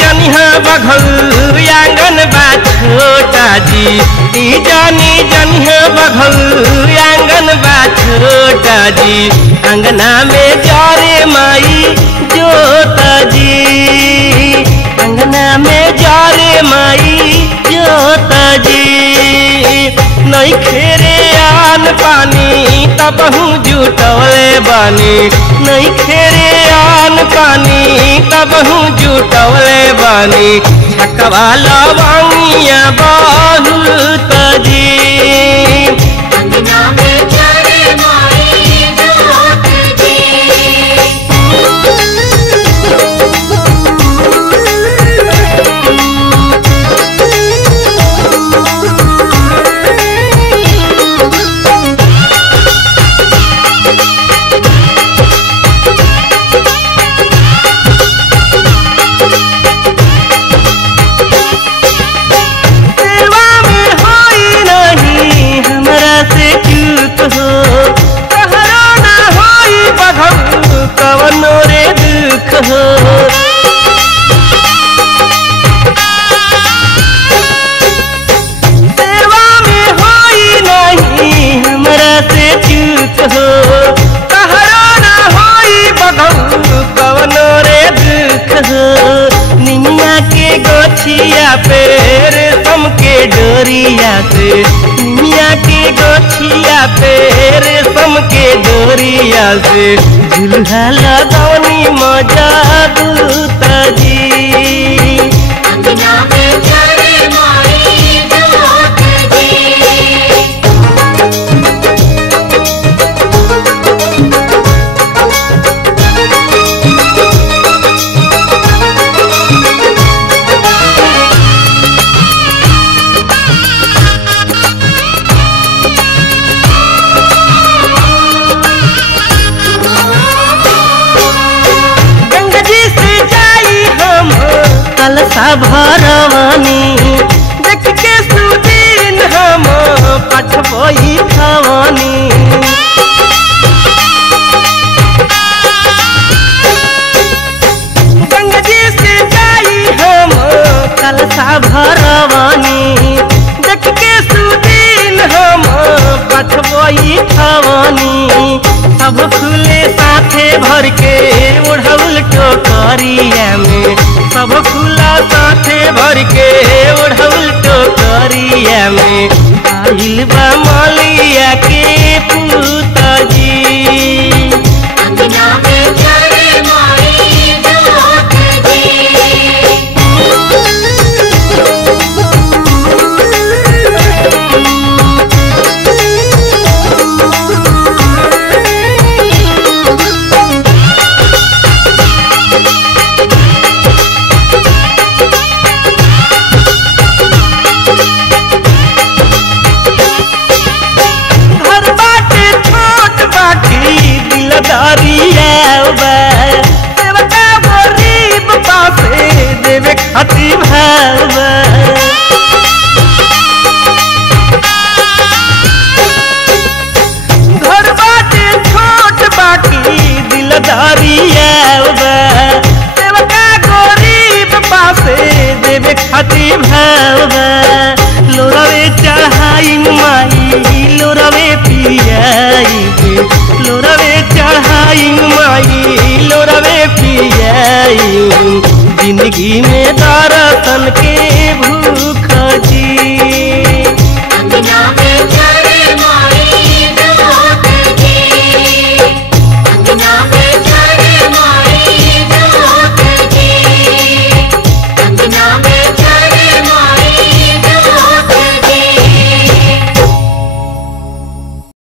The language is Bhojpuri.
जनिहा बघऊ आंगन बा छोटा जी, ई जानी जनिहा बघऊ आंगन बा छोटा जी, अंगना में जारे माई जोता जी, अंगना में जारे माई जोता जी। नहीं खेरे आन पानी तबहू जुटवले बानी, नहीं खेरे आन पानी तबहू जुटवले बानी, छकवा लवंगिया बहुत जी, अंगना में जारे माई जोत जी। कवनो रे दुख हो, सेवा में होई नहीं हमरा से चूक हो, कहरो ना होई बघऊ कवनो रे दुख हो। निमिया के गोछिया पे रेशम के डोरिया से, निमिया के गोछिया पे रेशम के डोरिया से, झुलहा लगौनी मजा दूता जी, अंगना में जारे माई जोत जी। कलसा भरवानी देख के सुदीन हम पठबई खवानी, गंगा जी से जाई हम कलसा भरवानी देख के सुदीन हम पठबई खवानी। सब खुले साथे भर के ओढ़ौल टोकरिया में, सब खुला साथे भर के ओढ़ौल टोकरिया में, आइल बा मलिया के पूता जी, अंगना में जारे माई जोत जी। अति भाव घर बाटे छोट बाटी दिलदारी सेवका गरीब पासे देवे खाती भाव, लोरवे चढ़ाई माई लोरवे पियाई, लोरवे चढ़ाई माई लोरवे पियाई, जिंदगी में दर्शन के